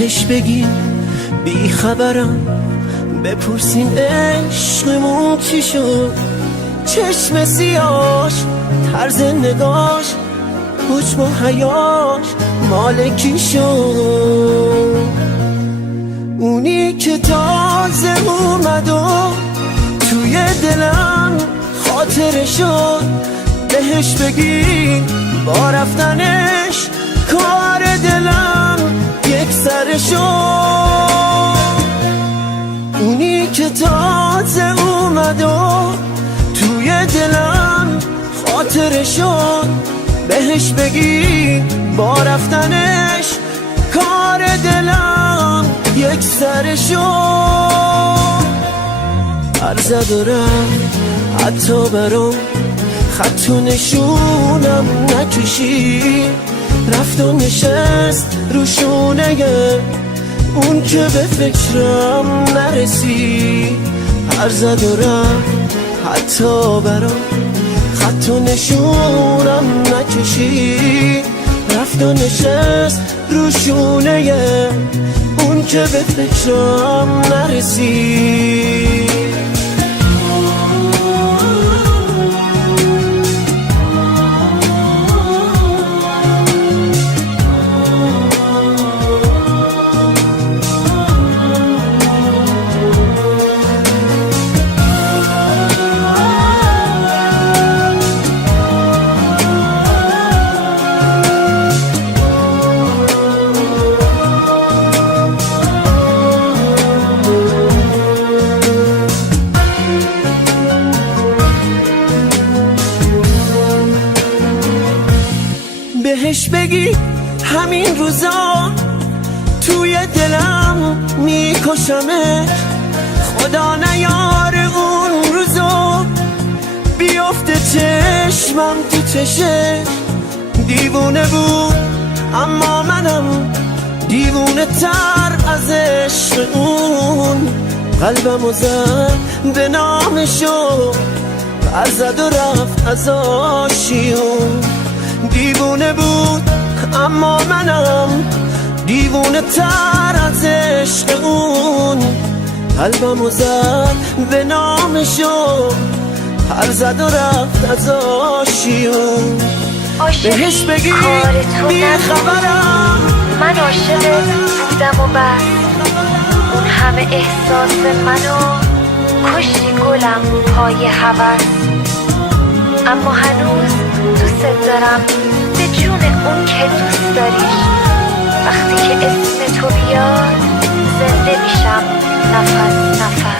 بهش بگی بی خبرم، بپرسین عشقمون چی شد. چشم سیاش، طرز نگاش، حجم و حیاش مال کی شد. اونی که تازه اومد و توی دلم خاطره شد، بهش بگی با رفتنش کار دلم یک سر شد. اونی که تازه اومد و توی دلم خاطره شد، بهش بگی با رفتنش کار دلم یک سر شد. عرض دارم حتی برام خط و نشونم نکشی، رفت و نشست روشونه اون که به فکرم نرسی. عرض دارم حتی برام خط و نشونم نکشی، رفت و نشست روشونه اون که به فکرم نرسی. بهش بگی همین روزا توی دلم میکشمه، خدا نیار اون روزا بیفته چشمم تو چشه. دیوونه بود اما منم دیوونه تر از عشق اون، قلبمو زد به نامشو زد و رفت از آشیون. دیوونه بود اما منم دیوونه تر از عشق اون، قلبمو زد به نامشو پر زد و رفت از آشیون. بهش بگی بی خبرم من عاشقت بودم و بس، اون همه احساس منو کشتی گلم پای هوس. اما هنوز دوست دارم به جون اون که دوست داریش، وقتی که اسم تو بیاد زنده میشم نفس نفس.